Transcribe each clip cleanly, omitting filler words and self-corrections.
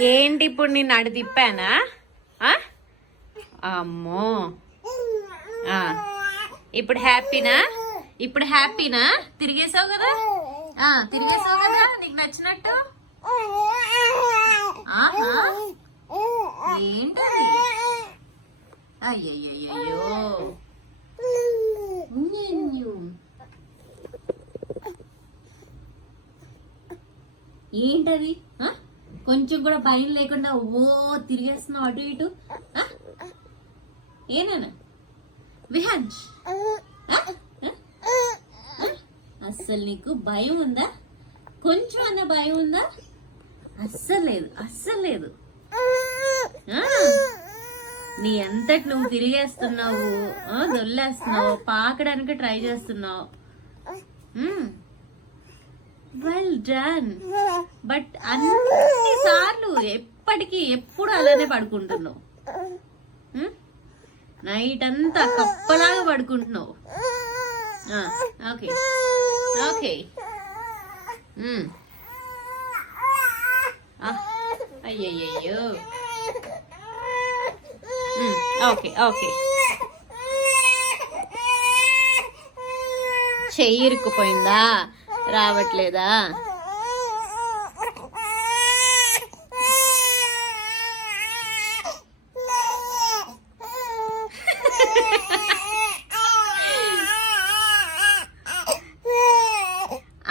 ఏంటి ఇప్పుడు నిన్ను అడు తిప్పానా? అమ్మో, ఇప్పుడు హ్యాపీనా? ఇప్పుడు హ్యాపీనా? తిరిగేసావు కదా, తిరిగేసావు కదా నీకు నచ్చినట్టు. ఏంటది? అయ్యయ్యో, ఏంటది? కొంచెం కూడా భయం లేకుండా ఓ తిరిగేస్తున్నావు అటు ఇటు. ఏనా విహాన్స్, అస్సలు నీకు భయం ఉందా? కొంచెం అన్న భయం ఉందా? అస్సలు లేదు, అస్సలు లేదు. నీ అంతటి నువ్వు తిరిగేస్తున్నావు, దొల్లేస్తున్నావు, పాకడానికి ట్రై చేస్తున్నావు. Well done. బట్ అన్నిసార్లు ఎప్పటికీ ఎప్పుడు అలానే పడుకుంటున్నావు. నైట్ అంతా కప్పలాగా పడుకుంటున్నావు. Okay okay. అయ్యయ్యో, ఓకే ఓకే. చెయ్యి ఇరుక్కుపోయిందా? రావట్లేదా?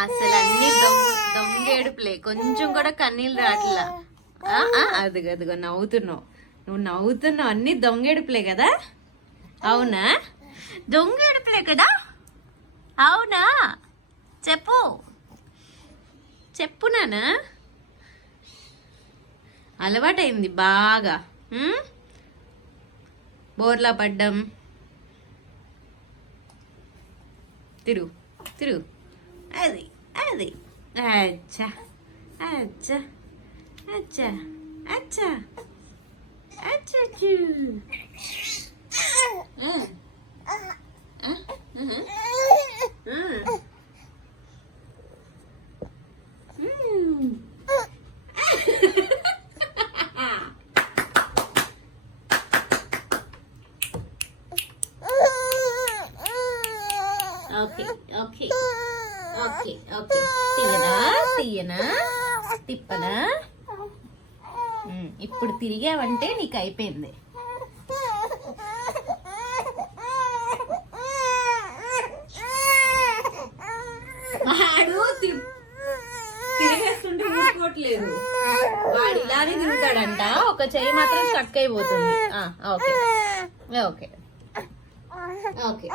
అసలు అన్ని దొంగేడుపులే, కొంచెం కూడా కన్నీళ్ళు రాట్లా. అదిగో నవ్వుతున్నావు, నువ్వు నవ్వుతున్నావు. అన్ని దొంగేడుపులే కదా? అవునా? దొంగేడుపులే కదా? అవునా? చెప్పు చెప్పు నానా. అలవాటైంది బాగా, బోర్లా పడ్డం. తిరుగు తిరుగు, అది అది. అచ్చా అచ్చా అచ్చా అచ్చా అచ్చా. Okay okay okay okay. తీయనా తీయనా, తిప్పనా? ఇప్పుడు తిరిగావంటే నీకు అయిపోయింది. వాడు తిరిగేస్తుంటే ఊరుకోవట్లేదు, వాడు ఇలానే తిరుగుతాడంట. ఒక చెయ్యి మాత్రం స్టక్ అయిపోతుంది. Okay okay okay.